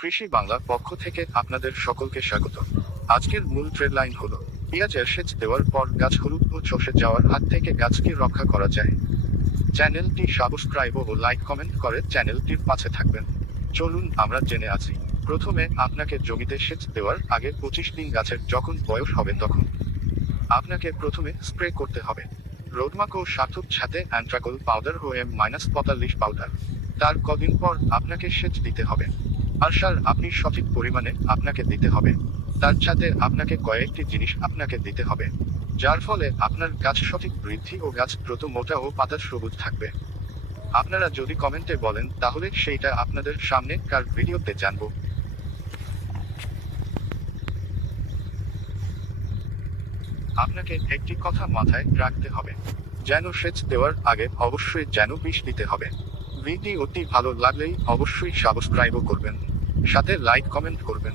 কৃষি বাংলা পক্ষ থেকে আপনাদের সকলকে স্বাগত। আজকের মূল ট্রেডলাইন হলো পেঁয়াজের সেচ দেওয়ার পর গাছ হলুদ ও চষে যাওয়ার হাত থেকে গাছকে রক্ষা করা যায়। চ্যানেলটি সাবস্ক্রাইব ও লাইক কমেন্ট করে চ্যানেলটির পাশে থাকবেন। চলুন আমরা জেনে আছি। প্রথমে আপনাকে জমিতে সেচ দেওয়ার আগে 25 দিন গাছের যখন বয়স হবে তখন আপনাকে প্রথমে স্প্রে করতে হবে রোডমাক ও সার্থক সাথে অ্যান্ট্রাকল পাউডার ও M-45 পাউডার। তার কদিন পর আপনাকে সেচ দিতে হবে। আর সার আপনি সঠিক পরিমাণে আপনাকে দিতে হবে। তার সাথে আপনাকে কয়েকটি জিনিস আপনাকে দিতে হবে, যার ফলে আপনার গাছ সঠিক বৃদ্ধি ও গাছ দ্রুত মোটা ও পাতা সবুজ থাকবে। আপনারা যদি কমেন্টে বলেন তাহলে সেইটা আপনাদের সামনে কার ভিডিওতে জানবো। আপনাকে একটি কথা মাথায় রাখতে হবে, যেন সেচ দেওয়ার আগে অবশ্যই যেন বিষ দিতে হবে। ভিডিওটি ভালো লাগলেই অবশ্যই সাবস্ক্রাইবও করবেন, সাথে লাইক কমেন্ট করবেন।